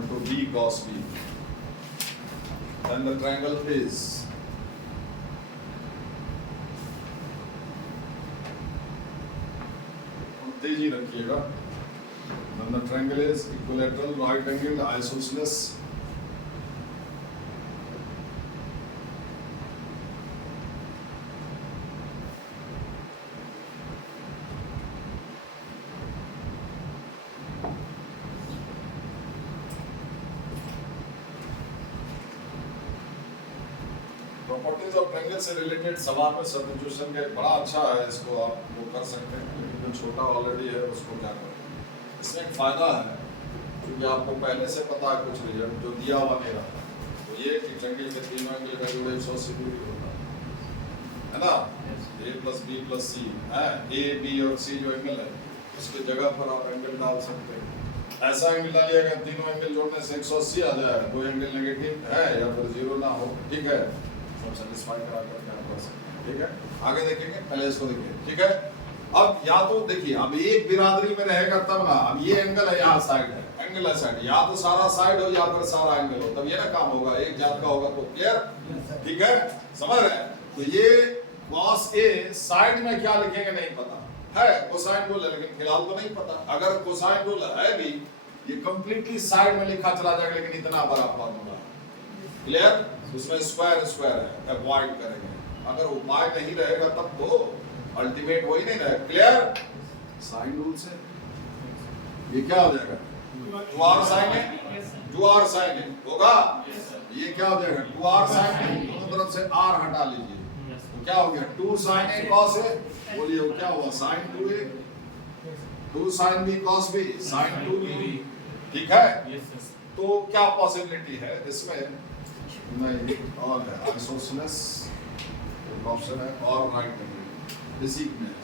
equal to b cos b. Then the triangle is तेजी रखिएगा. Then the triangle is equilateral, right angled, isosceles. Properties of triangle से related सवाल में substitution का बड़ा अच्छा है, इसको आप वो कर सकते हैं. लेकिन जो छोटा ऑलरेडी है उसको क्या करें. इसमें एक फायदा है क्योंकि आपको पहले से पता है कुछ रिजल्ट जो दिया हुआ नहीं रहता. तो ये कि ट्रायंगल के तीनों एंगल का जोड़ 180 डिग्री होता है ना. a plus b plus c है. a b और c जो एंगल है उसकी जगह पर आप एंगल डाल सकते हैं. ऐसा एंगल डालिएगा तीनों एंगल जोड़ने से 180 आ जाए. दो एंगल नेगेटिव है या फिर जीरो ना हो, ठीक है, सब सेटिस्फाई करा करके आप कर सकते हैं. ठीक है, आगे देखेंगे, पहले इसको देखिए. ठीक है, अब या तो देखिए अब एक बिरादरी में रहेगा तब ना. अब ये एंगल है, यहाँ साइड है, एंगल है साइड, या तो सारा साइड हो या फिर सारा एंगल हो, तब ये ना काम होगा. एक जात का होगा तो क्लियर. ठीक है, समझ रहे हैं. तो ये cos a साइड में क्या लिखेंगे नहीं पता है. कोसाइन रूल है लेकिन फिलहाल तो नहीं पता. अगर कोसाइन रूल है भी ये कंप्लीटली साइड में लिखा चला जाएगा, लेकिन इतना बड़ा फॉर्मूला. क्लियर, उसमें स्क्वायर स्क्वायर है, अवॉइड करेंगे. अगर उपाय नहीं रहेगा तब तो अल्टीमेट वही नहीं रहेगा. क्लियर, साइन रूल से ये क्या हो जाएगा. 2r sin है, 2r sin है होगा. ये क्या हो जाएगा 2r sin है. दोनों तरफ से r हटा लीजिए तो क्या हो गया 2 sin a cos a. बोलिए वो क्या हुआ sin 2a. 2 sin b cos b sin 2b. ठीक है, तो क्या पॉसिबिलिटी है इसमें. नहीं, और है आइसोसेलेस एक ऑप्शन है, और राइट एंगल. इसी में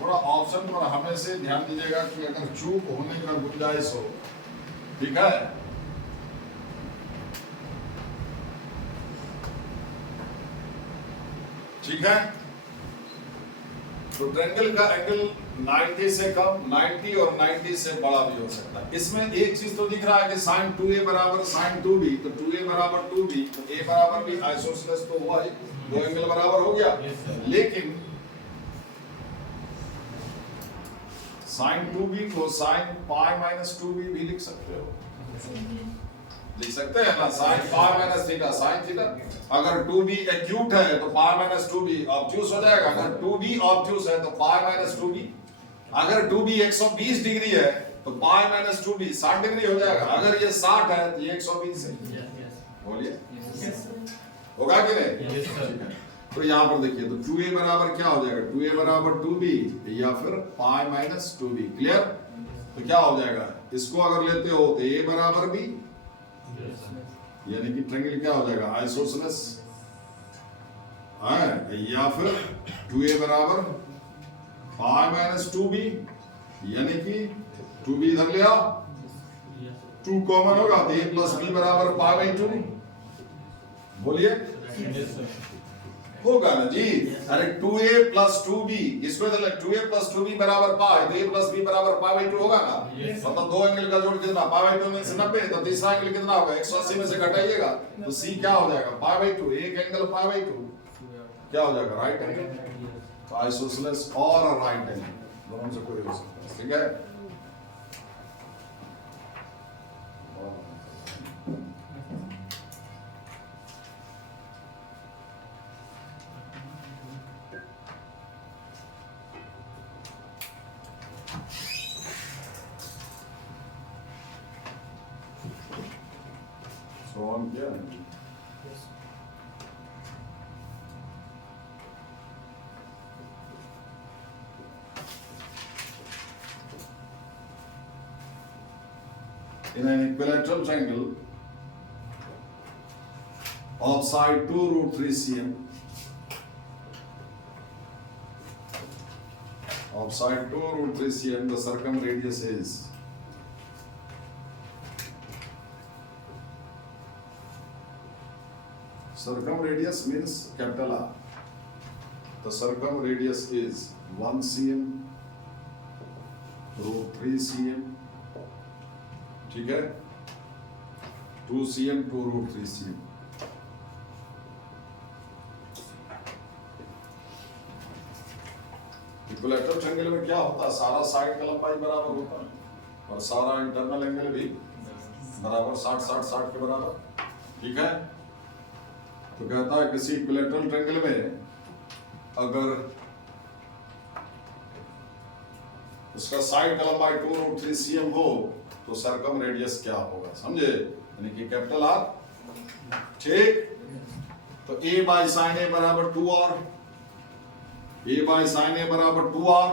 थोड़ा ऑप्शन पर हमेशा ध्यान दीजिएगा कि अगर चूक होने का गुंजाइश हो. ठीक है, ठीक है. तो ट्रायंगल का एंगल 90 से कम, 90 और 90 से बड़ा भी हो सकता है. इसमें एक चीज तो दिख रहा है कि sin 2a बराबर sin 2b, तो 2a बराबर 2b, तो a बराबर b, आइसोसेलेस तो हुआ ही, दो एंगल बराबर हो गया. लेकिन sin 2b को sin pi minus 2b भी लिख सकते हो. लिख सकते हैं ना, sin pi minus theta sin theta. अगर 2b एक्यूट है तो pi minus 2b ऑब्ट्यूस हो जाएगा. अगर 2b ऑब्ट्यूस है तो pi minus 2b. अगर 2b 120 डिग्री है तो pi minus 2b 60 डिग्री हो जाएगा. अगर ये 60 है तो ये 120 है. बोलिए होगा कि नहीं. ठीक है, तो यहाँ पर देखिए तो 2a बराबर क्या हो जाएगा 2a बराबर 2b या फिर pi minus 2b. क्लियर, तो क्या हो जाएगा. इसको अगर लेते हो तो a बराबर b, यानी कि ट्रायंगल क्या हो जाएगा आइसोसेलेस है, या फिर 2a बराबर pi minus 2b, यानी कि 2b इधर ले आओ, 2 कॉमन होगा तो a plus b बराबर pi by 2. बोलिए होगा ना जी. अरे 2a plus 2b, इसको इधर ले 2a plus 2b बराबर pi, तो a plus b बराबर pi by 2 होगा ना. मतलब दो एंगल का जोड़ कितना pi by 2 में से 90, तो तीसरा एंगल कितना होगा 180 में से घटाइएगा तो c क्या हो जाएगा pi by 2. एक एंगल pi by 2 क्या हो जाएगा राइट एंगल. तो आइसोसेलेस और राइट एंगल दोनों से कोई हो सकता है. ठीक है, on किया. In an equilateral triangle of side 2 root 3 cm, of side 2 root 3 cm, the circumradius is circumradius means capital R. The circumradius is 1 cm, root 3 cm, ठीक है, 2cm 2√3cm। इक्विलैटरल ट्रायंगल में क्या होता है, सारा साइड का लंबाई बराबर होता है और सारा इंटरनल एंगल भी बराबर 60-60-60 के बराबर, ठीक है। तो कहता है किसी इक्विलैटरल ट्रायंगल में अगर उसका साइड का लंबाई 2√3cm हो तो सर्कम रेडियस क्या होगा, समझे, यानी कि कैपिटल आर, ठीक। तो a बाई साइन ए बराबर 2r, a बाई साइन ए बराबर 2r,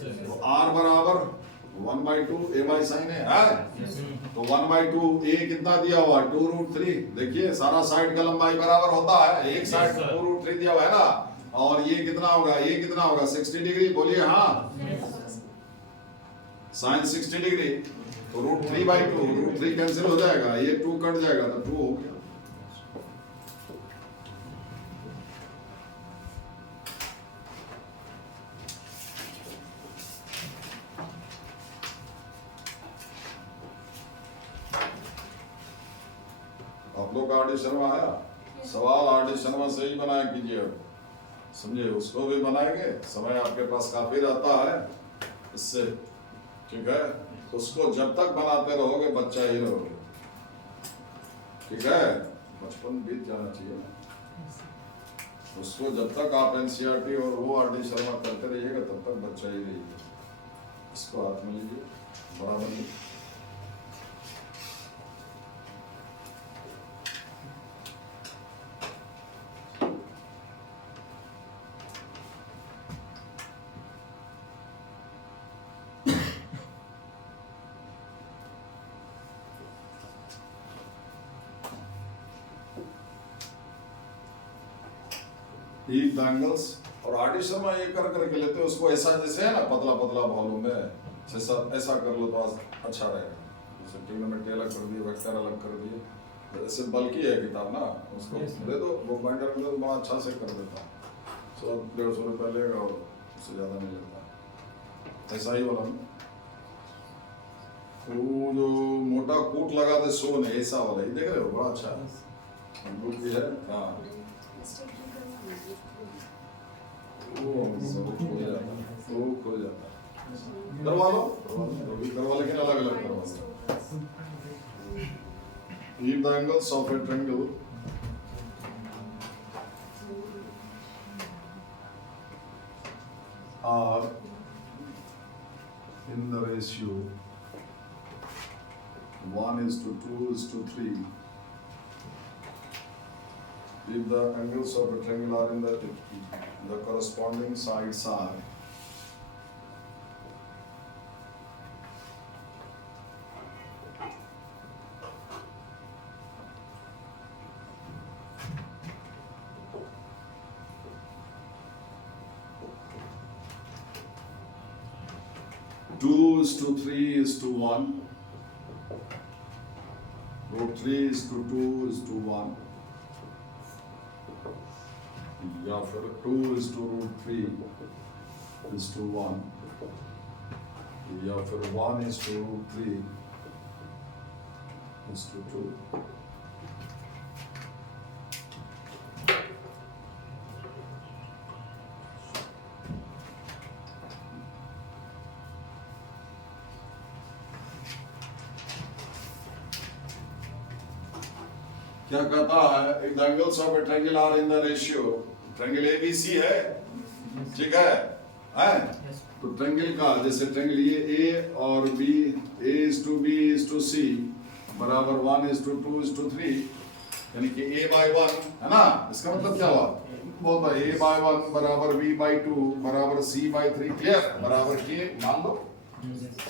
तो r बराबर 1/2 a बाई साइन ए है, तो 1/2 a कितना दिया हुआ है 2√3। देखिए सारा साइड का लंबाई बराबर होता है, एक साइड 2√3 दिया हुआ है ना, और ये कितना होगा, ये कितना होगा 60 डिग्री, बोलिए हाँ, साइन 60 डिग्री, तो √3/2, √3 कैंसिल हो जाएगा, ये 2 कट जाएगा तो 2 हो गया। आप लोग का आर डी शर्मा आया, सवाल आर डी शर्मा से ही बनाया कीजिए, समझे, उसको भी बनाएंगे, समय आपके पास काफी रहता है इससे, ठीक है। उसको जब तक बनाते रहोगे बच्चा ही रहोगे, ठीक है, बचपन बीत जाना चाहिए ना। उसको जब तक आप एनसीईआरटी और वो आर डी शर्मा करते रहिएगा तब तक बच्चा ही रहिएगा। इसको हाथ में लीजिए, बराबर लीजिए। ईक द एंगल्स, और आर डी शर्मा ये कर करके लेते हैं उसको, ऐसा जैसे है ना पतला पतला वॉल्यूम में, जैसा ऐसा कर लो तो अच्छा रहेगा। जैसे ट्रिग्नोमेट्री अलग कर दिए, वेक्टर अलग कर दिए, जैसे बल्कि है किताब ना, उसको दे दो, वो बाइंडर में बड़ा अच्छा से कर देता है, 100-150 रुपये लेगा और उससे ज़्यादा नहीं लेता। ऐसा ही वाला वो जो मोटा कूट लगा दे सोन है, ऐसा वाला, ये देख रहे हो, बड़ा अच्छा है, हाँ वो खो जाता है, वो खो जाता है, करवा लो, लेकिन अलग अलग करवा लो। If the angles of a triangle are in the ratio 1:2:3, if the angles of a triangle are in the corresponding sides are two is to 3 is to 1, √3 is to 2 is to 1, या फिर 2 is to √3 is to 1, या फिर 1 is to √3 is to 2। क्या कहता है, if the angles of a triangle are in the ratio, triangle ABC है, ठीक है, तो ट्रायंगल का जैसे ट्रायंगल ये A और B, A is to B is to C बराबर 1:2:3, यानी कि A/1 है ना, इसका मतलब क्या हुआ, बहुत बड़ा, A/1 बराबर B/2 बराबर C/3, क्लियर, बराबर K मान लो,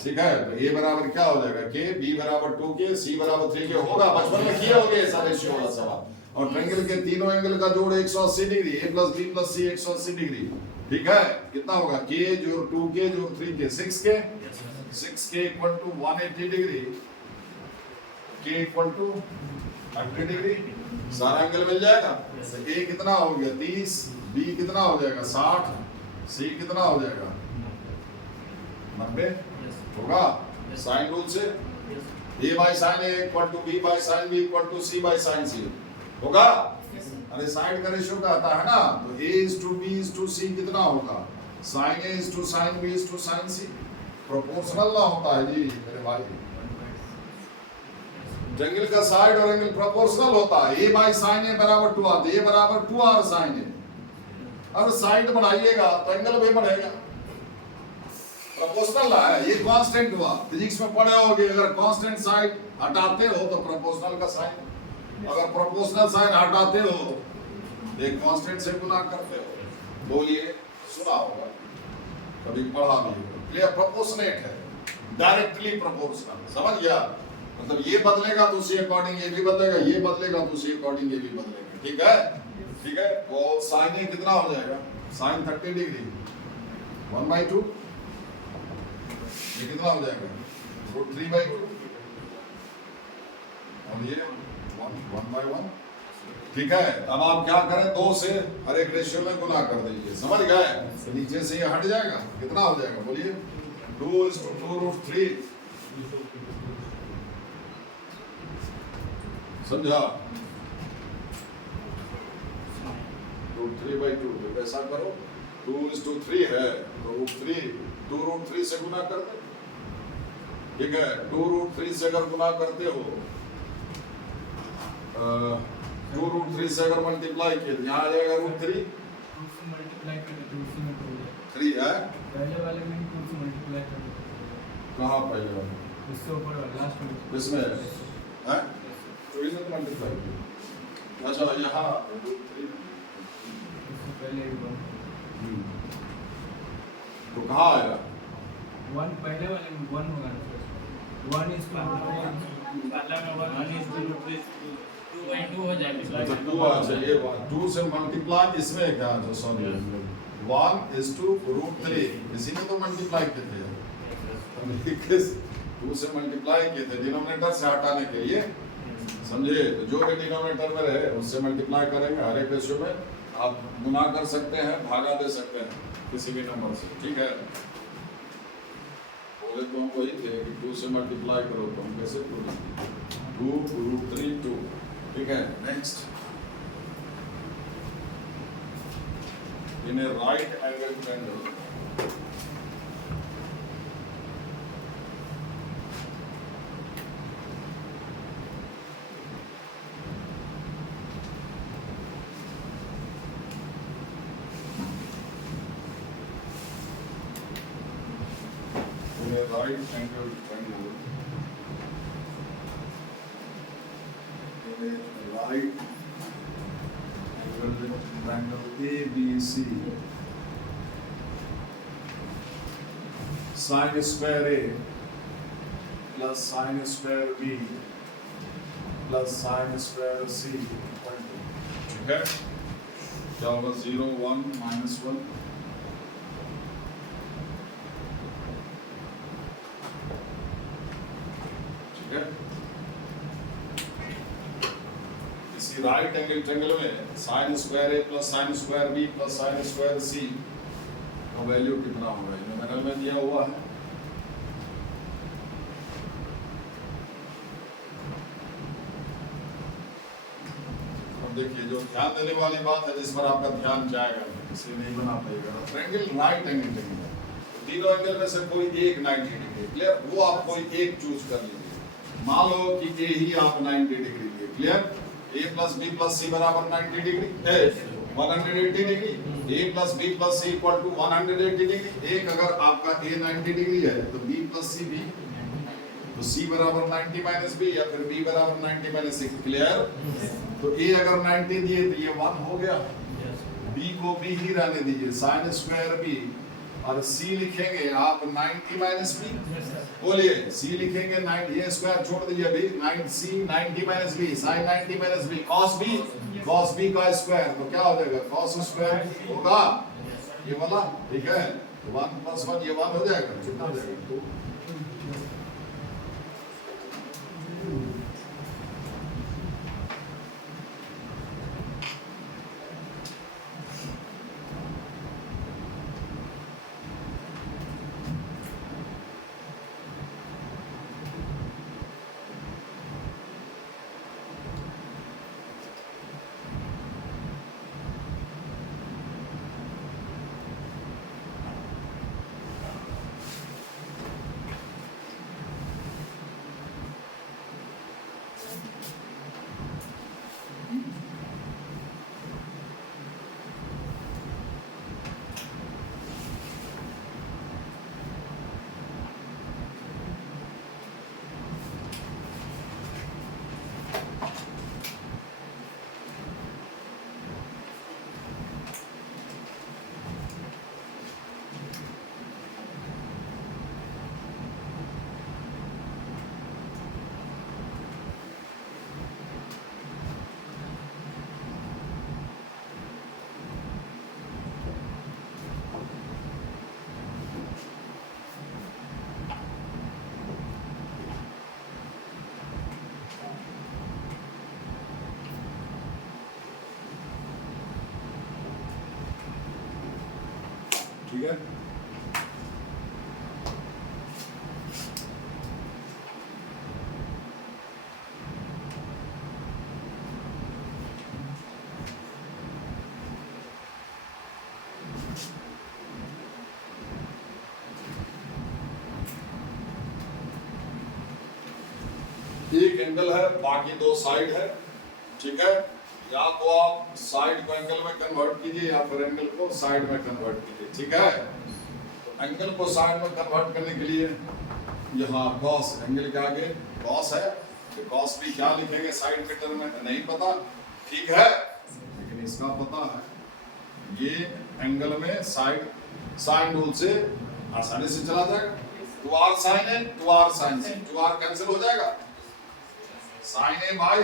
ठीक है। तो A बराबर क्या हो जाएगा K, B बराबर 2K, C बराबर 3K होगा, बचपन में किए होंगे ऐसा रेशियो वाला सवाल। और ट्रायंगल के तीनों एंगल का जोड़ 180 degree, A + B + C 180 degree, ठीक है, कितना होगा K जोड़ 2K जोड़ 3K 6K, 6K = 180 degree, K = 90 degree, सारा एंगल मिल जाएगा। A कितना हो गया 30, B कितना हो जाएगा 60, C कितना हो जाएगा 90 होगा, साइन रूल से, a by sine A equal to b by sine B equal to c by sine C होगा। अरे साइन का रेशियो का आता है ना, तो a is to b is to c कितना होगा, sine A is to sine B is to sine C. Proportional ना होता है जी मेरे भाई, एंगल का साइड और एंगल प्रोपोर्शनल होता है। ए बाई साइन ए बराबर 2r, ए बराबर 2r साइन ए। अब साइड बढ़ाइएगा तो एंगल भी बढ़ेगा, प्रोपोर्शनल है। ये कांस्टेंट हुआ, फिजिक्स में पढ़े होगे, अगर कांस्टेंट साइड हटाते हो तो प्रोपोर्शनल का साइन, अगर प्रोपोर्शनल साइन हटाते हो एक कांस्टेंट से गुना करते हो। बोलिए, सुना होगा, कभी पढ़ा भी होगा। क्लियर, प्रोपोर्शनेट है, डायरेक्टली प्रोपोर्शनल, समझ गया। मतलब ये बदलेगा तो उसी अकॉर्डिंग ये भी बदलेगा, ये बदलेगा तो उसी अकॉर्डिंग ये भी बदलेगा। ठीक है, ठीक है। तो साइन ए कितना हो जाएगा, साइन 30 डिग्री 1/2, ये कितना हो जाएगा √3/2, और ये 1/1। ठीक है, अब आप क्या करें, 2 से हर एक रेशियो में गुना कर दीजिए, समझ गए। तो नीचे से ये हट जाएगा, कितना हो जाएगा बोलिए, 2:2√3, समझा, √3/2। तो ऐसा करो, 2:3 है तो √3 से गुना कर दे। ठीक है, 2√3 से अगर गुना करते हो, 2√3 से अगर मल्टीप्लाई किए तो यहाँ आ जाएगा √3, 3 है, पहले वाले में 2 से मल्टीप्लाई कर दो। कहाँ पहले वाला, इससे ऊपर वाला लास्ट में, इसमें है, तो इसमें मल्टीप्लाई किया। अच्छा, यहाँ √3, इससे पहले 1, तो कहाँ आएगा, 1 पहले वाले में 1 होगा ना, 1 is to 2/2 हो जाएगा। अच्छा 2 आ जाइए, 2 से मल्टीप्लाई इसमें क्या, जो सॉरी 1:√3, इसी में तो मल्टीप्लाई किए थे, 2 से मल्टीप्लाई किए थे डिनोमिनेटर से हटाने के लिए, समझे। तो जो भी डिनोमिनेटर में रहे उससे मल्टीप्लाई करेंगे, हर एक रेशियो में आप गुना कर सकते हैं, भागा दे सकते हैं किसी भी नंबर से। ठीक है, बोले तो हम वही थे कि 2 से मल्टीप्लाई करो, तो हम कैसे करेंगे, 2√3 2। ठीक है, next, in a right angle triangle right angle triangle, in a right angle triangle ABC, sin square A plus sin square B plus sin square C equal to, ठीक है, क्या होगा, 0 1 -1, इसी राइट एंगल ट्रायंगल में sine square A plus sine square B plus sine square C का value कितना होगा, nominal में दिया हुआ है। अब देखिए, जो ध्यान देने वाली बात है, जिस पर आपका ध्यान जाएगा, इसलिए नहीं बना पाएगा। ट्रायंगल राइट एंगल ट्रायंगल है, तीनों एंगल में से कोई एक 90 डिग्री, क्लियर, वो आप कोई एक चूज कर लीजिए। मान लो कि ए ही आप 90 डिग्री लिए, clear, a plus B plus C बराबर 90 degree, 180 degree, a plus B plus C equal to 180 degree. एक अगर आपका a 90 डिग्री है तो b प्लस सी भी, तो c बराबर 90 माइनस b, या फिर b बराबर 90 माइनस c, क्लियर। तो a अगर 90 दिए तो ये 1 हो गया, b को b ही रहने दीजिए, साइन स्क्वायर b, और c लिखेंगे आप 90 माइनस b, बोलिए c लिखेंगे 90, ये स्क्वायर छोड़ दीजिए अभी, 9c 90 minus b, sin 90 minus b, cos b का स्क्वायर, तो क्या हो जाएगा, cos स्क्वायर होगा ये वाला, ठीक है। 1 + 1 ये 1 हो जाएगा, कितना हो जाएगा, 2। ठीक है। एक एंगल है, बाकी दो साइड है, ठीक है। या तो आप साइड को एंगल में कन्वर्ट कीजिए या फिर एंगल को साइड में कन्वर्ट कीजिए, ठीक है। तो एंगल को साइड में कन्वर्ट करने के लिए यहाँ कॉस, एंगल के आगे कॉस है, तो कॉस भी क्या लिखेंगे साइड के टर्म में, नहीं पता, ठीक है, लेकिन इसका पता है। ये एंगल में साइड साइन रूल से आसानी से चला जाएगा। 2r साइन है, 2r साइन सी, 2r कैंसिल हो जाएगा, साइन ए बाई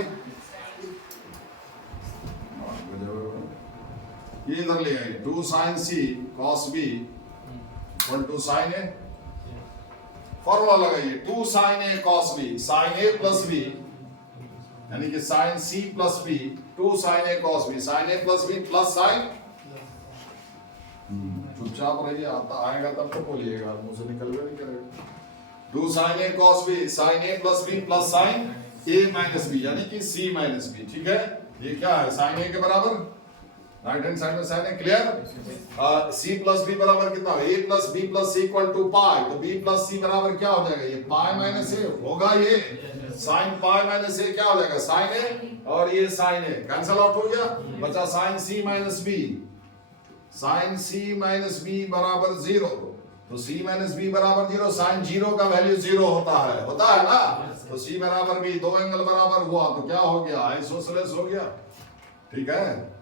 ये इधर ले आइए, 2 sine C cos B equal to sine A. Formula लगाइए, 2 sine A cos B, sine A plus B यानी कि sine C plus B, 2 sine A cos B, sine A plus B plus sine. चुपचाप रहिए, आता आएगा तब तो बोलिएगा, मुंह से निकल भी नहीं करेगा। 2 sine A cos B, sine A plus B plus sign A minus B यानी कि सी माइनस बी, ठीक है। ये क्या है, साइन ए के बराबर, राइट हैंड साइड में sine A, clear. C plus B बराबर कितना, A plus B plus C equal to pi, तो बी प्लस सी बराबर क्या हो जाएगा, ये पाई माइनस ए होगा, ये साइन पाई माइनस ए क्या हो जाएगा, साइन ए, और ये साइन ए कैंसिल आउट हो गया, बचा साइन सी माइनस बी, साइन सी माइनस बी बराबर 0, तो सी माइनस बी बराबर 0, साइन 0 का वैल्यू 0 होता है ना, तो सी बराबर बी, दो एंगल बराबर हुआ तो क्या हो गया, आइसोसेलेस हो गया, ठीक है।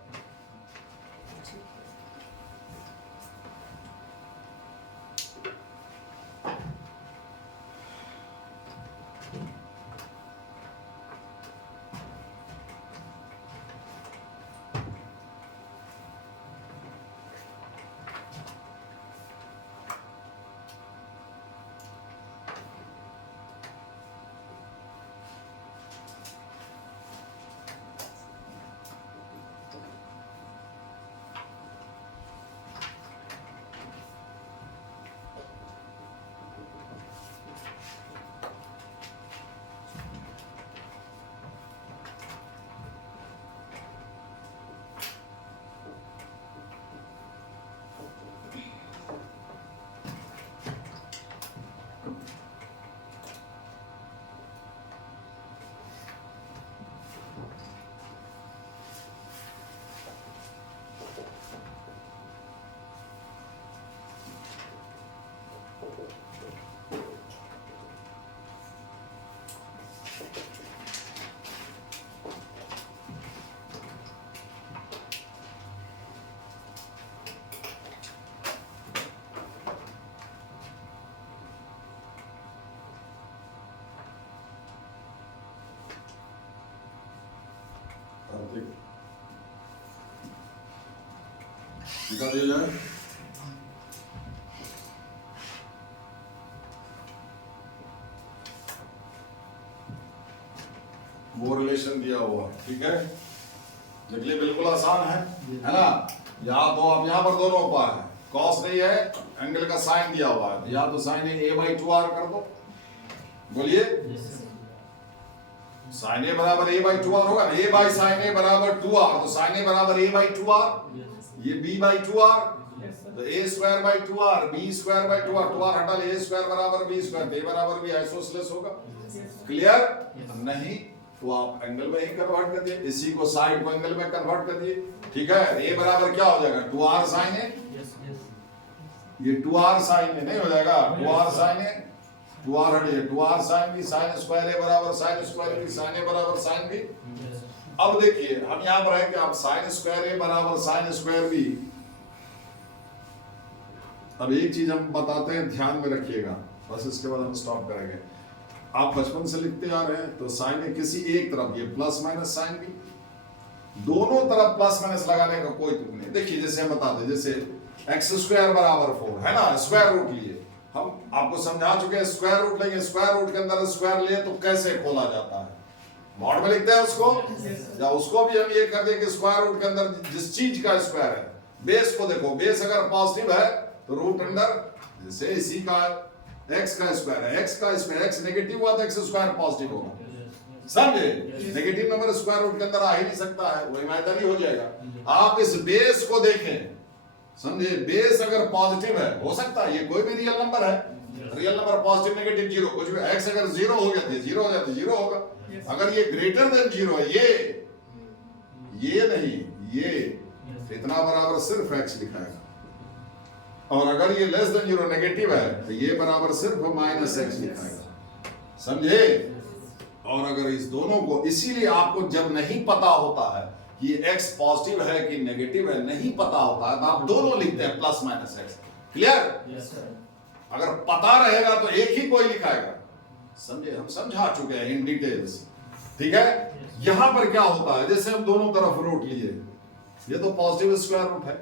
दिखा दिया जाए, वो रिलेशन दिया हुआ है, ठीक है। देखिए बिल्कुल आसान है ना। या तो आप यहाँ पर दोनों उपाय है, कॉस नहीं है, एंगल का साइन दिया हुआ है, या तो साइन ए बाई 2r कर दो, बोलिए साइन ए बराबर ए बाई 2r होगा, ए बाई साइन ए बराबर 2r, तो साइन ए बराबर ए बाई 2r, ये b बाई 2r, तो a square by 2r, b square by 2r, 2r हटा ले, a स्क्वायर बराबर b स्क्वायर, a बराबर b आइसोसेलेस होगा, क्लियर। नहीं तो आप एंगल में ही कन्वर्ट कर दिए, इसी को साइड को एंगल में कन्वर्ट कर दिए, ठीक है। a बराबर क्या हो जाएगा, 2r साइन ए, ये 2r साइन ए नहीं हो जाएगा, 2r साइन ए, 2r हटिए, 2r sine B, sine square A बराबर साइन स्क्वायर बी, साइन ए बराबर साइन बी। अब देखिए हम यहां पर है कि आप साइन स्क्वायर ए बराबर साइन स्क्वायर बी। अब एक चीज हम बताते हैं, ध्यान में रखिएगा, बस इसके बाद हम स्टॉप करेंगे। आप बचपन से लिखते आ रहे हैं, तो साइन ए किसी एक तरफ, ये प्लस माइनस साइन बी, दोनों तरफ प्लस माइनस लगाने का कोई तुक नहीं। देखिए जैसे हम बताते, जैसे एक्स स्क्वायर बराबर 4 है ना, स्क्वायर रूट लिए, हम आपको समझा चुके हैं, स्क्वायर रूट लेंगे, स्क्वायर रूट के अंदर स्क्वायर ले तो कैसे खोला जाता है, मॉड में लिखते हैं उसको, या उसको भी हम ये कर दें कि स्क्वायर रूट के अंदर जिस चीज का स्क्वायर है, बेस को देखो, बेस अगर पॉजिटिव है तो रूट अंडर जैसे इसी का x का स्क्वायर है, x का स्क्वायर, x नेगेटिव हुआ तो x स्क्वायर पॉजिटिव होगा, समझे? नेगेटिव नंबर स्क्वायर रूट के अंदर आ ही नहीं सकता है, वो इमेजिनरी हो जाएगा। आप इस बेस को देखें, समझे? बेस अगर पॉजिटिव है, हो सकता है ये कोई भी रियल नंबर है, real number positive negative zero कुछ भी, x अगर जीरो हो गया तो जीरो हो जाता है, जीरो होगा। अगर ये ग्रेटर देन जीरो है, ये नहीं, ये इतना बराबर सिर्फ x लिखाएगा, और अगर ये लेस देन जीरो नेगेटिव है तो ये बराबर सिर्फ माइनस x लिखाएगा, समझे? और अगर इस दोनों को, इसीलिए आपको जब नहीं पता होता है कि ये x पॉजिटिव है कि नेगेटिव है, नहीं पता होता है तो आप दोनों लिखते हैं प्लस माइनस x, क्लियर? अगर पता रहेगा तो एक ही कोई लिखाएगा, समझे? हम समझा चुके हैं इन डिटेल्स, ठीक है? यहां पर क्या होता है, जैसे हम दोनों तरफ रूट लिए, ये तो पॉजिटिव स्क्वायर रूट है,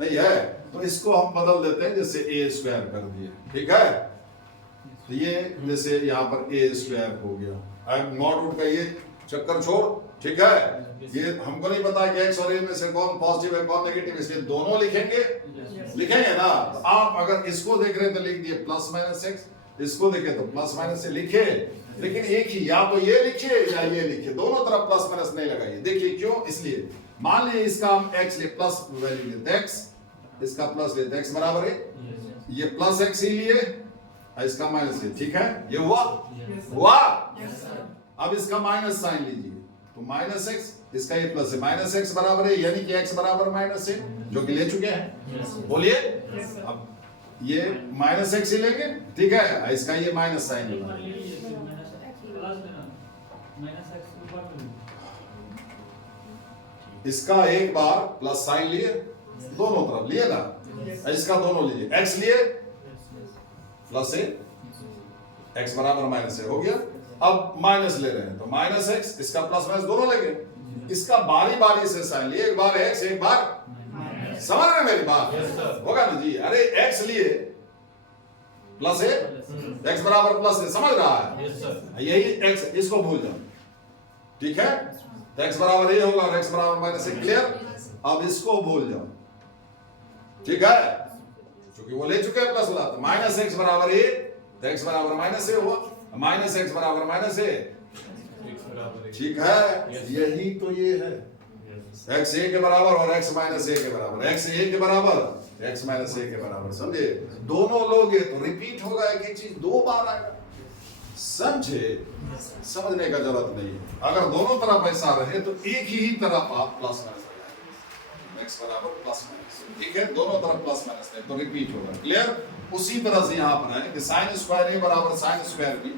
नहीं है? तो इसको हम बदल देते हैं, जैसे a स्क्वायर कर दिए, ठीक है? तो ये जैसे यहाँ पर a स्क्वायर हो गया, अब नॉट रूट का ये चक्कर छोड़, ठीक है? ये हमको नहीं पता कि x और a में से कौन पॉजिटिव है कौन नेगेटिव, इसलिए दोनों लिखेंगे, लिखेंगे ना? तो आप अगर इसको देख रहे हैं तो लिख दिए प्लस माइनस x, इसको देखे तो प्लस माइनस से लिखे, लेकिन एक ही, या तो ये लिखिए या ये लिखिए, दोनों तरफ प्लस माइनस नहीं लगाइए। देखिए क्यों, इसलिए मान लीजिए इसका हम x ले प्लस वैल्यू लेते x, इसका प्लस लेते x बराबर है, ये प्लस x ही लिए, इसका माइनस है, ठीक है? ये हुआ, हुआ? अब इसका माइनस साइन लीजिए, तो माइनस x, इसका ये प्लस है, माइनस x बराबर है, यानी कि x बराबर माइनस है, जो कि ले चुके हैं, बोलिए। अब ये माइनस x ही लेंगे, ठीक है? इसका ये माइनस साइन लगा, इसका एक बार प्लस साइन लिए, दोनों तरफ लिए ना, इसका दोनों लीजिए, x लिए प्लस है, x बराबर माइनस है, हो गया। अब माइनस ले रहे हैं तो माइनस x, इसका प्लस माइनस दोनों लेंगे, इसका बारी बारी से साइन लिए, एक बार x एक बार, समझ रहे हैं मेरी बात? होगा ना जी? अरे x लिए प्लस है, x बराबर प्लस है, समझ रहा है? यही x, इसको भूल जाओ, ठीक है? तो x बराबर ये होगा और x बराबर माइनस है, क्लियर? अब इसको भूल जाओ, ठीक है? क्योंकि वो ले चुके हैं प्लस वाला, तो माइनस x बराबर ये, तो x बराबर माइनस है हुआ, माइनस x बराबर माइनस है, ठीक है? यही तो ये है, x a के बराबर और x माइनस a के बराबर, x a के बराबर x माइनस a के बराबर, समझे? दोनों लोगे तो रिपीट होगा, एक ही चीज दो बार आएगा, समझे? समझने का जरूरत नहीं है। अगर दोनों तरफ ऐसा रहे तो एक ही तरफ आप प्लस माइनस लगाएंगे, x बराबर प्लस माइनस, ठीक है? दोनों तरफ प्लस माइनस है तो रिपीट होगा, क्लियर? उसी तरह से यहाँ पर है कि साइन स्क्वायर a बराबर साइन स्क्वायर b,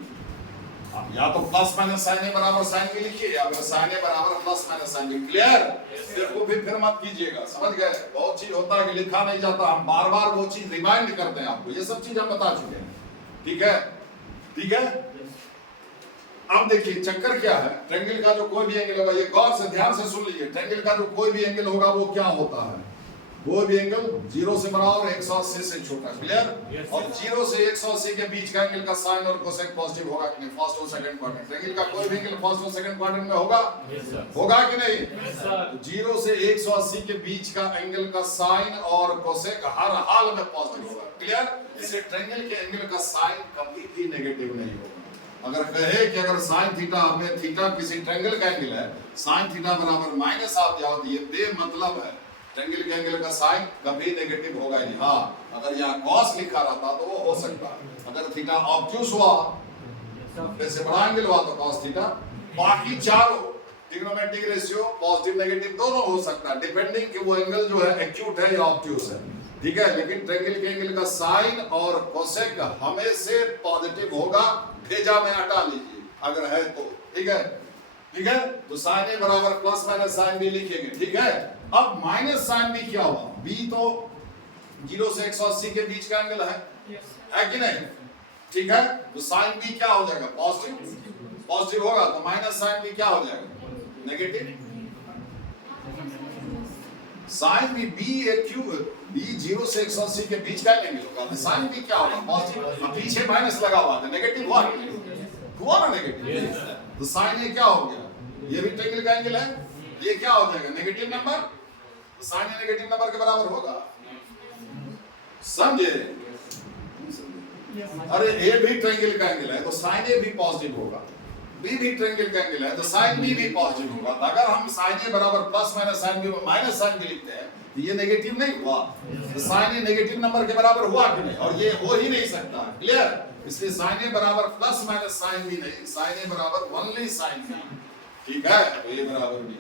या तो प्लस माइनस साइन ए बराबर साइन बी लिखिए, या फिर साइन ए बराबर plus minus sine b, clear? देखो फिर मत कीजिएगा, समझ गए? बहुत चीज होता है कि लिखा नहीं जाता, हम बार बार वो चीज रिमाइंड करते हैं आपको, ये सब चीज हम बता चुके हैं, ठीक है? ठीक है? अब देखिए चक्कर क्या है, ट्रायंगल का जो कोई भी एंगल होगा, ये गौर से ध्यान से सुन लीजिए, ट्रायंगल का जो कोई भी एंगल होगा वो क्या होता है, कोई भी एंगल 0 से बड़ा और 180 से छोटा, क्लियर? और 0 से 180 के बीच का एंगल का साइन और कोसेक पॉजिटिव होगा कि नहीं, फर्स्ट और सेकंड क्वाड्रेंट, ट्रायंगल का कोई भी एंगल फर्स्ट और सेकंड क्वाड्रेंट में होगा, होगा कि नहीं? 0 से 180 के बीच का एंगल का साइन और कोसेक हर हाल में पॉजिटिव होगा, क्लियर? इसलिए ट्रायंगल के एंगल का साइन कभी भी नेगेटिव नहीं होगा। अगर कहे कि अगर साइन थीटा में थीटा किसी ट्रायंगल का एंगल है, साइन थीटा बराबर माइनस आप जाओ तो ये बेमतलब है, ट्रायंगल के एंगल का साइन कभी नेगेटिव होगा नहीं। हाँ, अगर यहाँ कॉस लिखा रहता तो वो हो सकता है, अगर थीटा ऑब्ट्यूस हुआ, जैसे बड़ा एंगल हुआ तो कॉस थीटा, बाकी चारों ट्रिग्नोमेट्रिक रेशियो पॉजिटिव नेगेटिव दोनों हो सकता है, डिपेंडिंग कि वो एंगल जो है एक्यूट है या ऑब्ट्यूस है, ठीक है? लेकिन ट्रायंगल के एंगल का साइन और कोसेक हमेशा पॉजिटिव होगा, भेजा में हटा लीजिए अगर है तो, ठीक है? ठीक है? तो साइन ए बराबर प्लस माइनस साइन बी लिखेंगे, ठीक है? अब माइनस साइन बी क्या हुआ, बी तो 0 से 180 के बीच का एंगल है कि नहीं, ठीक है? तो साइन बी क्या हो जाएगा, पॉजिटिव, पॉजिटिव होगा तो माइनस साइन बी क्या हो जाएगा, नेगेटिव। साइन बी बी 0 से 180 के बीच का एंगल होगा, साइन बी क्या होगा, पॉजिटिव, पीछे माइनस लगा हुआ था, नेगेटिव हुआ ना नेगेटिव, तो साइन ए क्या हो गया, ये भी ट्रायंगल का एंगल है, ये क्या हो जाएगा, नेगेटिव नंबर, तो साइन ए नेगेटिव नंबर के बराबर होगा, समझे? अरे ए भी ट्रायंगल का एंगल है तो साइन ए भी पॉजिटिव होगा, बी भी ट्रायंगल का एंगल है तो साइन बी भी पॉजिटिव होगा। तो अगर हम साइन ए बराबर plus minus sine b minus sine b लिखते हैं तो ये नेगेटिव नहीं हुआ, तो साइन ए नेगेटिव नंबर के बराबर हुआ कि नहीं, और ये हो ही नहीं सकता। क्लियर? इसलिए साइन ए बराबर प्लस माइनस साइन बी नहीं, साइन ए बराबर ओनली साइन बी। ठीक है? तो ये बराबर बी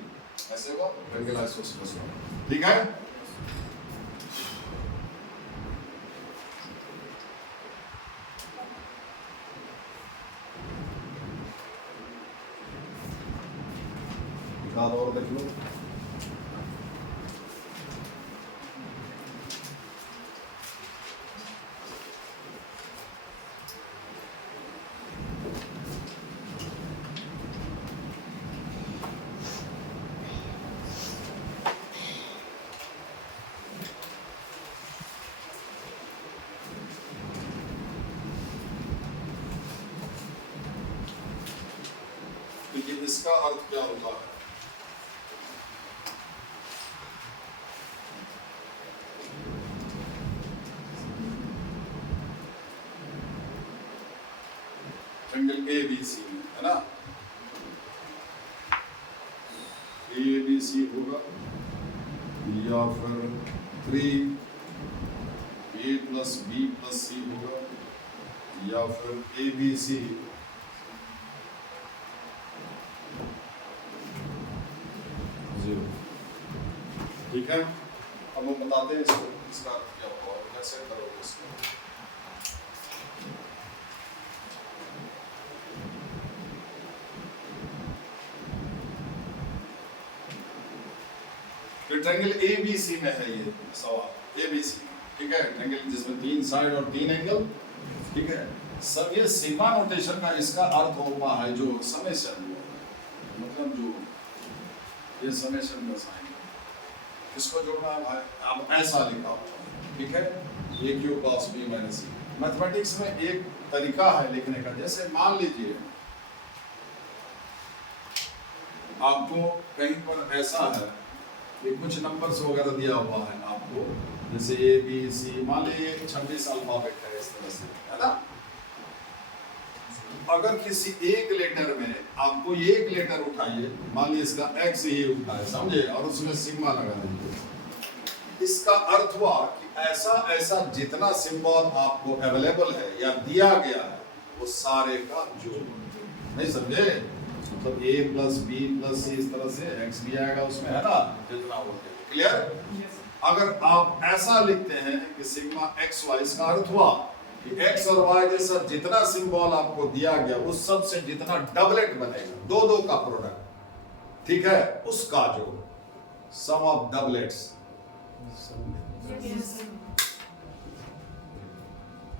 ऐसे हुआ ट्रायंगल आइसोसेलेस। ठीक है? और देख लो कि इसका अर्थ क्या होता है। ट्रायंगल ए बी सी में है ना, ए बी सी होगा या फिर 3 ए प्लस बी प्लस सी होगा या फिर ए बी सी जीरो। ठीक है? अब हम बताते हैं इसको इसका अर्थ क्या होगा और कैसे करोगे इसको। ट्रायंगल एबीसी में है ये सवाल, एबीसी। ठीक है? ट्रायंगल जिसमें 3 साइड और 3 एंगल। ठीक है? सब ये सिग्मा नोटेशन का इसका अर्थ होता है जो समेशन, मतलब जो ये समेशन का साइन इसको जोड़ना है भाई। आप ऐसा लिखा हो, ठीक है? ए क्यू cos b माइनस सी। मैथमेटिक्स में एक तरीका है लिखने का, जैसे मान लीजिए आपको कहीं पर ऐसा है कि कुछ नंबर्स वगैरह दिया हुआ है आपको, जैसे ए बी सी, मान लीजिए 26 अल्फाबेट है इस तरह से, है ना? अगर किसी एक लेटर में आपको एक लेटर उठाइए, मान लीजिए इसका एक्स ही उठाए, समझे, और उसमें सिग्मा लगा दीजिए। इसका अर्थ हुआ कि ऐसा ऐसा जितना सिंबल आपको अवेलेबल है या दिया गया है वो सारे का जोड़। नहीं समझे? मतलब ए प्लस बी प्लस सी इस तरह से एक्स भी आएगा उसमें, है ना, जितना हो। क्लियर? अगर आप ऐसा लिखते हैं कि सिग्मा एक्स वाई, इसका अर्थ हुआ कि एक्स और वाई जैसा जितना सिंबल आपको दिया गया उस सब से जितना डबलेट बनेगा, दो दो का प्रोडक्ट, ठीक है, उसका जो sum of doublets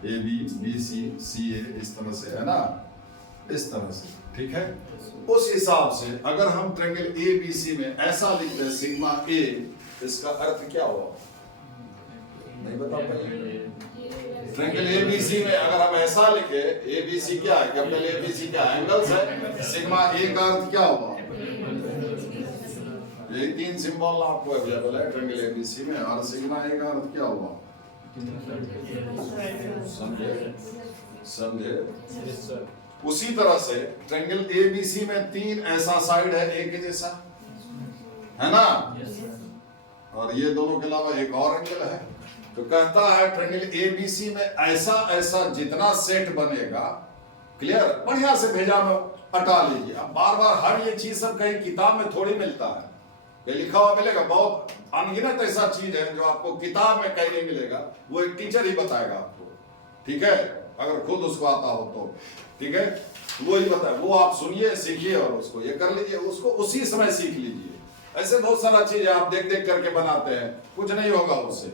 A B B C C A इस तरह से, है ना, इस तरह से। ठीक है? उस हिसाब से अगर हम ट्रायंगल ए बी सी में ऐसा लिखते हैं सिग्मा ए, इसका अर्थ क्या हुआ? नहीं बता पाए। ट्रायंगल ए बी सी में अगर हम ऐसा लिखे, ए बी सी क्या है, कैपिटल ए बी सी क्या है, एंगल्स है। सिग्मा ए का अर्थ क्या हुआ? ये 3 सिंबल आपको अवेलेबल है ट्रायंगल ए बी सी में, और सिग्मा ए का अर्थ क्या हुआ? समझे? समझे? उसी तरह से ट्रायंगल ए बी सी में 3 ऐसा साइड है एक के जैसा, है ना, और ये दोनों के अलावा एक और एंगल है। तो कहता है ट्रायंगल ए बी सी में ऐसा ऐसा जितना सेट बनेगा, क्लियर, बढ़िया से भेजा में हटा लीजिए। अब बार बार हर ये चीज सब कहीं किताब में थोड़ी मिलता है, ये लिखा हुआ मिलेगा, बहुत अनगिनत ऐसा चीज है जो आपको किताब में कहीं नहीं मिलेगा, वो एक टीचर ही बताएगा आपको। ठीक है? अगर खुद उसको आता हो तो, ठीक है, वो ही बताए, वो आप सुनिए, सीखिए और उसको ये कर लीजिए, उसको उसी समय सीख लीजिए। ऐसे बहुत सारा चीज आप देख देख करके बनाते हैं, कुछ नहीं होगा उससे।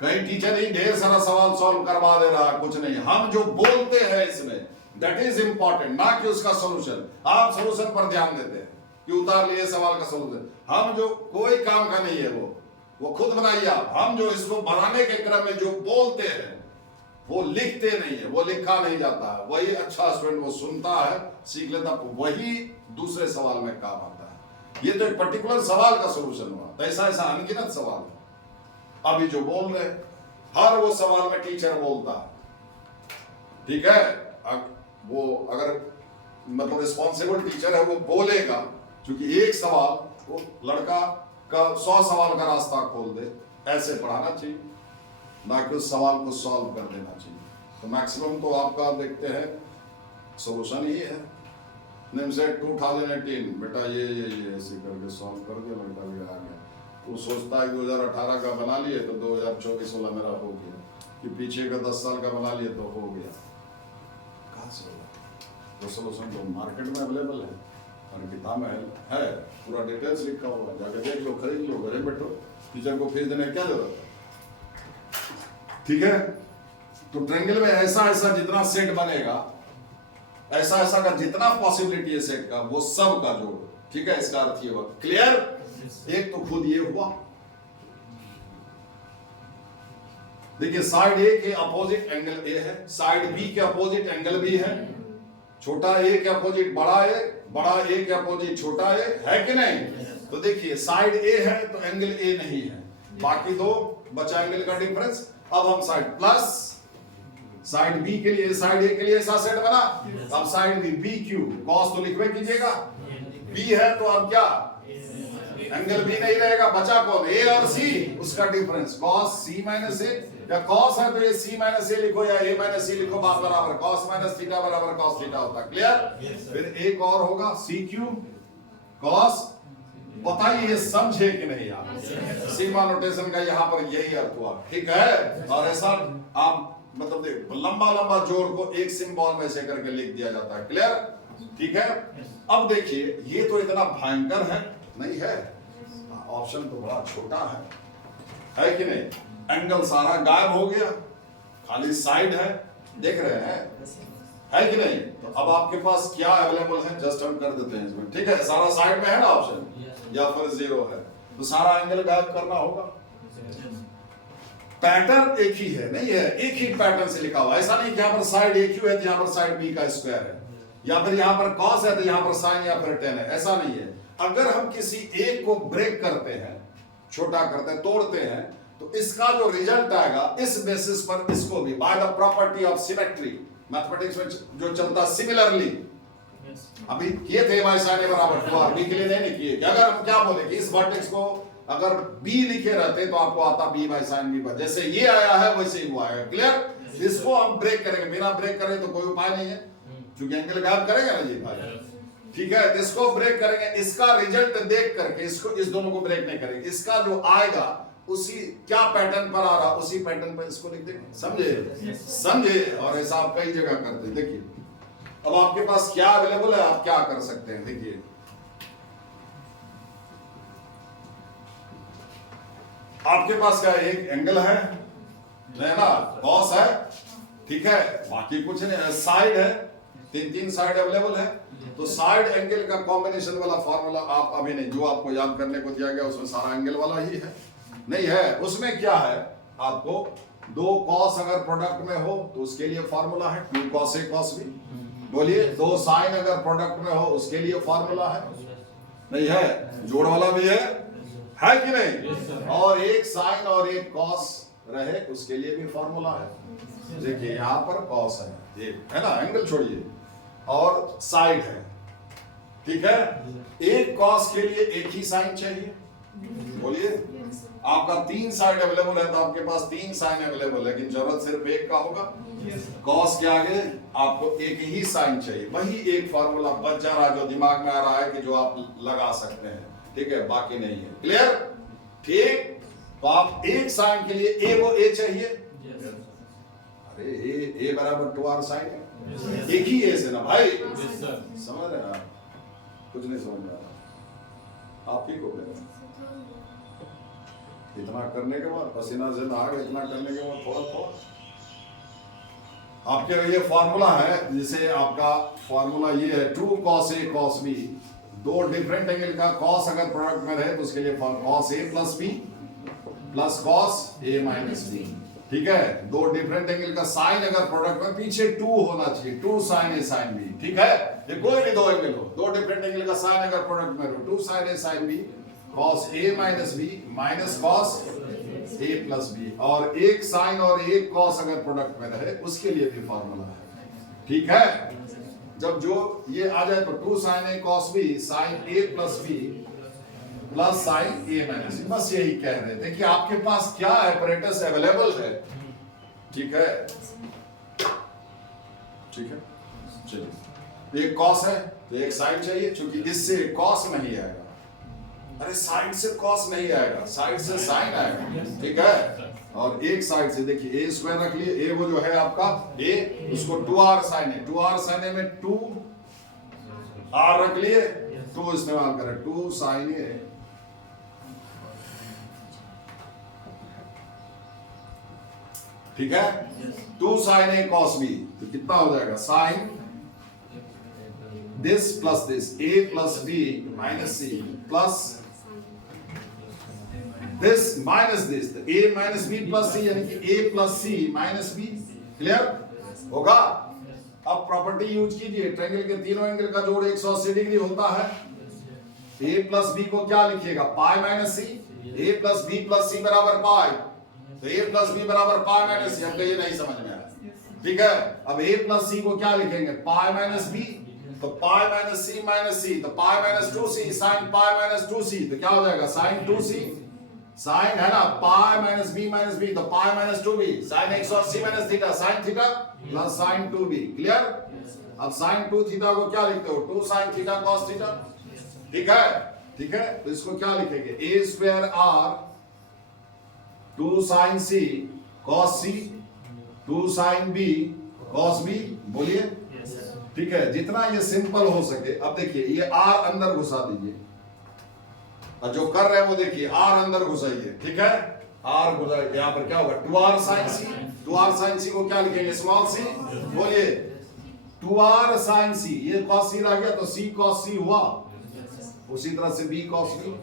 कहीं टीचर ही ढेर सारा सवाल सॉल्व करवा दे रहा, कुछ नहीं। हम जो बोलते हैं इसमें, दैट इज इंपॉर्टेंट, ना कि उसका सोल्यूशन। आप सोल्यूशन पर ध्यान देते हैं कि उतार लिए सवाल का सोल्यूशन, हम जो कोई काम का नहीं है वो खुद बनाइए आप। हम जो इसको बनाने के क्रम में जो बोलते हैं वो लिखते नहीं है, वो लिखा नहीं जाता है। वही अच्छा स्टूडेंट वो सुनता है, सीख लेता, वही दूसरे सवाल में काम आता है। ये तो एक पर्टिकुलर सवाल का सोल्यूशन हुआ, तो ऐसा ऐसा अनगिनत सवाल है अभी जो बोल रहे हैं। हर वो सवाल में टीचर बोलता है, ठीक है। वो अगर मतलब रिस्पॉन्सिबल टीचर है वो बोलेगा, क्योंकि एक सवाल वो लड़का का 100 सवाल का रास्ता खोल दे। ऐसे पढ़ाना चाहिए, ना कि उस सवाल को सॉल्व कर देना चाहिए। तो मैक्सिमम तो आपका देखते हैं सोल्यूशन ही है। निमसेट 2018 बेटा ये ऐसे करके सॉल्व कर दिया, लड़का भी आ गया। वो सोचता है 2018 का बना लिए तो 2024 वाला मेरा हो गया, कि पीछे का 10 साल का बना लिए तो हो गया। कहाँ से होगा? वो सोल्यूशन तो मार्केट में अवेलेबल है और किताब में है, पूरा डिटेल्स लिखा हुआ है, जाकर देख लो, खरीद लो, घरे बैठो, टीचर को फीस देने की क्या जरूरत है, ठीक है। तो ट्रायंगल में ऐसा ऐसा जितना सेट बनेगा, ऐसा ऐसा का जितना पॉसिबिलिटी है सेट का, वो सब का जोड़, ठीक है। इसका अर्थ ये हुआ, क्लियर। एक तो खुद ये हुआ, देखिए साइड ए के अपोजिट एंगल ए है, साइड बी के अपोजिट एंगल बी है, छोटा ए के अपोजिट बड़ा ए, बड़ा ए के अपोजिट छोटा ए, है कि नहीं। तो देखिए साइड ए है तो एंगल ए नहीं है, बाकी दो बचा एंगल का डिफरेंस। अब हम साइड प्लस साइड बी के लिए, साइड ए के लिए ऐसा सेट बना, अब side b b q cos तो लिखवे कीजिएगा, बी है तो अब क्या एंगल बी नहीं रहेगा, बचा कौन, ए और सी, उसका डिफरेंस कॉस सी माइनस ए, या कॉस है तो ये सी माइनस ए लिखो या ए माइनस सी लिखो, बात बराबर, कॉस माइनस थीटा बराबर कॉस थीटा होता है, क्लियर। फिर एक और होगा सी क्यू कॉस, बताइए ये समझे कि नहीं आप, सीमा नोटेशन का यहाँ पर यही अर्थ हुआ, ठीक है। और ऐसा आप मतलब देख लंबा लंबा जोड़ को एक सिंबल में से करके लिख दिया जाता है, क्लियर, ठीक है। अब देखिए ये तो इतना भयंकर है नहीं है, ऑप्शन तो बड़ा छोटा है कि नहीं। एंगल सारा गायब हो गया, खाली साइड है, देख रहे हैं, है कि नहीं। तो अब आपके पास क्या अवेलेबल है, जस्ट हम कर देते हैं इसमें, ठीक है। सारा साइड में है ना ऑप्शन, या फिर 0 है, तो सारा एंगल गायब करना होगा। पैटर्न एक ही है, नहीं है, एक ही पैटर्न से लिखा हुआ, ऐसा नहीं कि यहाँ पर साइड ए क्यू है तो यहाँ पर साइड बी का स्क्वायर है, या फिर यहाँ पर कॉस है तो यहाँ पर साइन या फिर टेन है, ऐसा नहीं है। अगर हम किसी एक को ब्रेक करते हैं, छोटा करते हैं, तोड़ते हैं, तो इसका जो रिजल्ट आएगा इस बेसिस पर इसको भी by the property of symmetry, mathematics में जो चलता सिमिलरली, अभी किए थे y sin a बराबर 2r, b के लिए नहीं किए, कि अगर हम क्या बोले कि इस वर्टेक्स को अगर b लिखे रहते तो आपको आता b by sin b, जैसे ये आया है वैसे ही वो आएगा, क्लियर। इसको हम ब्रेक करेंगे, बिना ब्रेक करें तो कोई उपाय नहीं है, क्योंकि एंगल गायब करेंगे ना जी भाई, ठीक है। तो इसको ब्रेक करेंगे, इसका रिजल्ट देख करके इसको, इस दोनों को ब्रेक नहीं करेंगे, इसका जो आएगा उसी क्या पैटर्न पर आ रहा उसी पैटर्न पर इसको लिख देंगे, समझे समझे। और ऐसा आप कई जगह करते हैं। देखिए अब आपके पास क्या अवेलेबल है, आप क्या कर सकते हैं, देखिए आपके पास क्या एक एंगल है ना, कॉस है, ठीक है, बाकी कुछ नहीं, साइड है, तीन साइड अवेलेबल है। तो साइड एंगल का कॉम्बिनेशन वाला फार्मूला आप अभी नहीं, जो आपको याद करने को दिया गया उसमें सारा एंगल वाला ही है, नहीं है। उसमें क्या है, आपको दो कॉस अगर प्रोडक्ट में हो तो उसके लिए फार्मूला है 2 cos a cos b, बोलिए। दो साइन अगर प्रोडक्ट में हो उसके लिए फार्मूला है, नहीं है, जोड़ वाला भी है कि नहीं। और एक साइन और एक कॉस रहे उसके लिए भी फार्मूला है। देखिए यहाँ पर कॉस है, एक है ना, एंगल छोड़िए, और साइड है, ठीक है। एक कॉस के लिए एक ही साइन चाहिए, बोलिए। आपका 3 साइड अवेलेबल है तो आपके पास 3 साइन अवेलेबल है, लेकिन जरूरत सिर्फ एक का होगा। कॉस के आगे आपको एक ही साइन चाहिए, वही एक फार्मूला बच जा रहा है जो दिमाग में आ रहा है कि जो आप लगा सकते हैं, ठीक है, बाकी नहीं है, क्लियर, ठीक। तो आप एक साइन के लिए ए वो ए चाहिए, अरे ए बराबर 2r साइन है, एक ही ए से ना भाई, समझ रहे हैं आप, कुछ नहीं समझ रहा आप ही को करें। इतना करने के बाद पसीना से नहा गए, इतना करने के बाद थोड़ा आपके ये फार्मूला है, जिसे आपका फार्मूला ये है 2 cos a cos b, दो डिफरेंट एंगल का कॉस अगर प्रोडक्ट में रहे तो उसके लिए cos a plus b plus cos a minus b, ठीक है। दो डिफरेंट एंगल का साइन अगर प्रोडक्ट में पीछे 2 होना चाहिए, 2 sin a sin b, ठीक है। ये कोई भी दो एंगल हो, दो डिफरेंट एंगल का साइन अगर प्रोडक्ट में हो, 2 sin a sin b cos a minus b minus cos a plus b, और एक साइन और एक कॉस अगर प्रोडक्ट में रहे उसके लिए भी फॉर्मूला है, ठीक है। जब जो ये आ जाए तो 2 sine A cos B sine A plus B plus sign A minus B, बस यही कह रहे थे कि आपके पास क्या apparatus अवेलेबल है, ठीक है, ठीक है। चलिए, एक कॉस है तो एक साइन चाहिए, क्योंकि इससे कॉस नहीं आएगा, अरे साइड से कॉस नहीं आएगा, साइड से साइन आएगा, ठीक है। और एक साइड से देखिए ए स्क्वायर रख लिए, ए वो जो है आपका ए, उसको 2r साइन है, 2r साइन ए में 2r रख लिए, 2 इस्तेमाल करें, 2 साइन ए, ठीक है। 2 साइन ए कॉस बी, तो कितना हो जाएगा, sine this plus this, a plus b minus c plus this minus this, तो a minus b plus c, यानी कि a plus c minus b, clear होगा। अब प्रॉपर्टी यूज कीजिए, ट्रायंगल के तीनों एंगल का जोड़ 180 डिग्री होता है, a प्लस बी को क्या लिखिएगा, pi minus C, a plus B plus C बराबर पाई, तो a प्लस बी बराबर पाई माइनस सी, हमको ये नहीं समझ में आया, ठीक है। अब a प्लस सी को क्या लिखेंगे, पाई माइनस बी, तो पाई माइनस सी, तो pi minus 2c sine pi minus 2c, तो क्या हो जाएगा, साइन 2c, साइन है ना पाई माइनस बी, तो pi minus 2b, sine 180 minus theta, sine theta plus sine 2b, clear. अब साइन 2 थीटा को क्या लिखते हो, 2 साइन थीटा कॉस थीटा, ठीक है, ठीक है। तो इसको क्या लिखेंगे, a square r 2 sine c cos c 2 sine b cos b, बोलिए, ठीक है। जितना ये सिंपल हो सके। अब देखिए ये r अंदर घुसा दीजिए, और जो कर रहे हैं वो देखिए r अंदर घुसाइए, ठीक है, r घुसाइए, यहाँ पर क्या होगा, 2r sin c, 2r sin c को क्या लिखेंगे, स्मॉल c, बोलिए 2r sin c, ये cos c रह गया तो c cos c हुआ, उसी तरह से b cos b,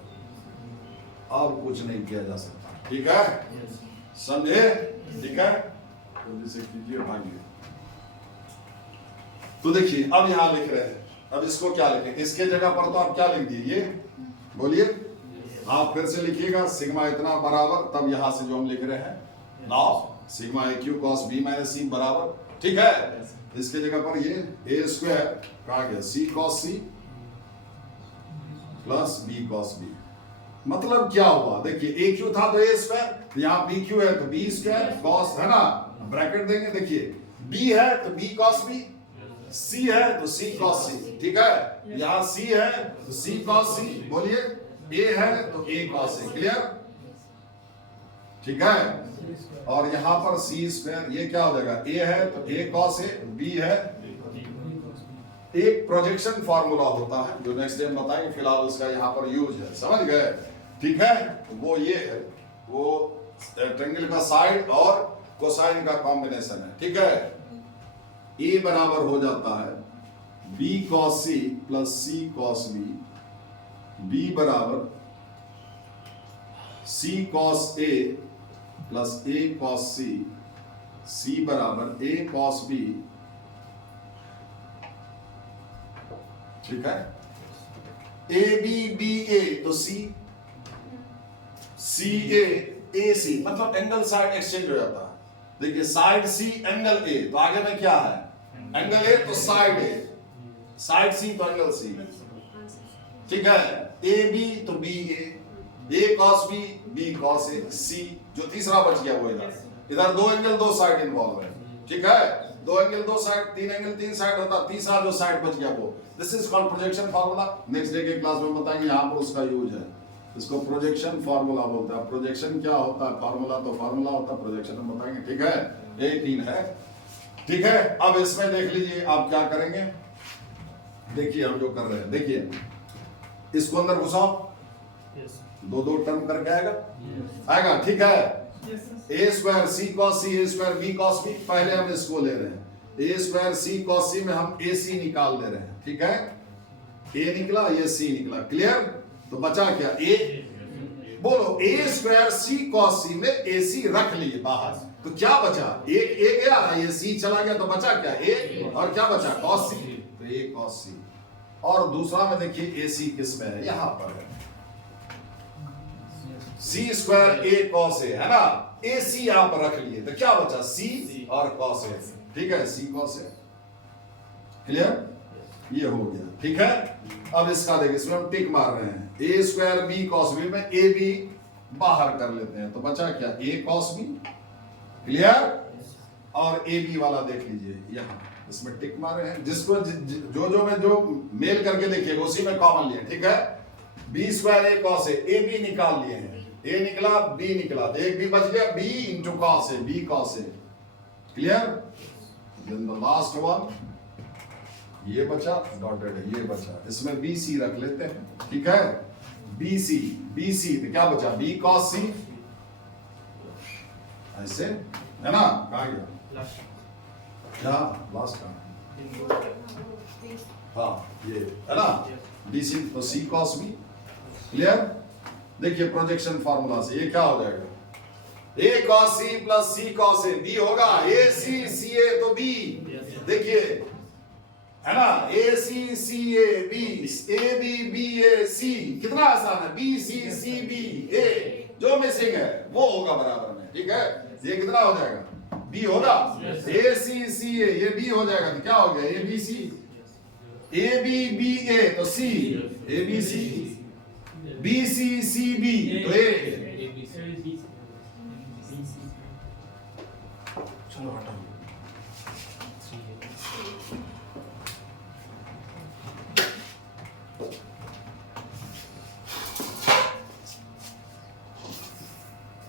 और कुछ नहीं किया जा सकता, ठीक है, समझे, ठीक है। जल्दी से कीजिए भाइयों। तो देखिए अब यहां लिख रहे हैं, अब इसको क्या लिखें, इसके जगह पर तो आप क्या लिख दिए, ये बोलिए, आप फिर से लिखिएगा, सिग्मा इतना बराबर, तब यहां से जो हम लिख रहे हैं नाउ सिग्मा ए क्यू कॉस बी माइनस सी बराबर, ठीक है। इसके जगह पर ये ए स्क्वायर कहा गया C cos C plus B cos B, मतलब क्या हुआ, देखिए ए क्यू था तो ए स्क्वायर, यहाँ बी क्यू है तो बी स्क्वायर, कॉस है ना, ब्रैकेट देंगे, देखिए बी है तो बी कॉस बी, सी है तो सी कॉस सी, ठीक है, यहाँ सी है तो सी कॉस सी, बोलिए ए है तो ए कॉस ए, क्लियर, ठीक है। और यहाँ पर सी स्क्वायर, ये क्या हो जाएगा, ए है तो ए कॉस ए, बी है, एक प्रोजेक्शन फार्मूला होता है जो नेक्स्ट टाइम बताएंगे, फिलहाल उसका यहाँ पर यूज है, समझ गए, ठीक है। वो ये है, वो ट्रायंगल का साइड और कोसाइन का कॉम्बिनेशन है, ठीक है। ए बराबर हो जाता है b cos c plus c cos b, b बराबर c cos a plus a cos c, c बराबर a cos b, ठीक है। a b b a तो c a a c, मतलब एंगल साइड एक्सचेंज हो जाता है, देखिए साइड सी एंगल ए, तो आगे में क्या है, एंगल ए तो साइड ए, साइड सी तो एंगल सी, ठीक है। ए बी तो बी ए कॉस बी, बी कॉस ए, सी जो तीसरा बच गया वो इधर दो एंगल दो साइड इन्वॉल्व है, ठीक है, दो एंगल दो साइड, तीन एंगल तीन साइड होता, तीसरा जो साइड बच गया वो, this is called projection formula. Next day के क्लास में बताएंगे, यहाँ पर उसका यूज है, इसको प्रोजेक्शन फार्मूला बोलते हैं। प्रोजेक्शन क्या होता है, फार्मूला तो फार्मूला होता है, प्रोजेक्शन हम बताएंगे, ठीक है, यही तीन है, ठीक है। अब इसमें देख लीजिए आप क्या करेंगे, देखिए हम जो कर रहे हैं, देखिए इसको अंदर घुसाओ, दो दो टर्म करके आएगा, ठीक है। ए स्क्वायर सी कॉस सी, ए स्क्वायर बी कॉस बी, पहले हम इसको ले रहे हैं, ए स्क्वायर सी कॉस सी में हम ए सी निकाल दे रहे हैं, ठीक है, ए निकला ये सी निकला, क्लियर। तो बचा क्या, ए, बोलो ए स्क्वायर सी कॉस सी में ए सी रख लिए बाहर, तो क्या बचा, एक ए गया, ये सी चला गया, तो बचा क्या, ए, और क्या बचा, कॉस सी, तो ए कॉस सी। और दूसरा में देखिए ए सी किस में है, यहां पर है, सी स्क्वायर ए कॉस ए, है ना। ए सी आप रख लिए तो क्या बचा, सी और कॉस ए, ठीक है, सी कॉस ए, क्लियर, ये हो गया, ठीक है। अब इसका देखिए, इसमें हम टिक मार रहे हैं, ए स्क्वायर बी कॉस बी में ए बी बाहर कर लेते हैं, तो बचा क्या, ए कॉस बी, क्लियर। और ए बी वाला देख लीजिए यहाँ, इसमें टिक मारे हैं, जिसको जो में जो मेल करके देखिएगा उसी में कॉमन लिए, ठीक है। B square a cos a b निकाल लिए हैं, ए निकला बी निकला, तो एक बी बच गया, b into cos a, b cos a, clear. Then the last one ये बचा, डॉटेड है, ये बचा, इसमें बी सी रख लेते हैं, ठीक है। बी सी तो क्या बचा, बी कॉस सी, ऐसे, है ना। कहाँ गया, लास्ट का, हाँ ये है ना, बी सी, तो सी कॉस बी, क्लियर। देखिए प्रोजेक्शन फार्मूला से ये क्या हो जाएगा, ए cos C plus C cos a, B होगा, ए सी सी ए तो बी, देखिए है ना, ए सी ए बी बी ए सी, कितना आसान है, बी सी बी ए, जो मिसिंग है वो होगा बराबर में, ठीक है। ये कितना हो जाएगा, बी होगा, ए सी ए, ये बी हो जाएगा, तो क्या हो गया, ए B C, A B A तो C, A B C, B C B तो ए, चलो हटाओ।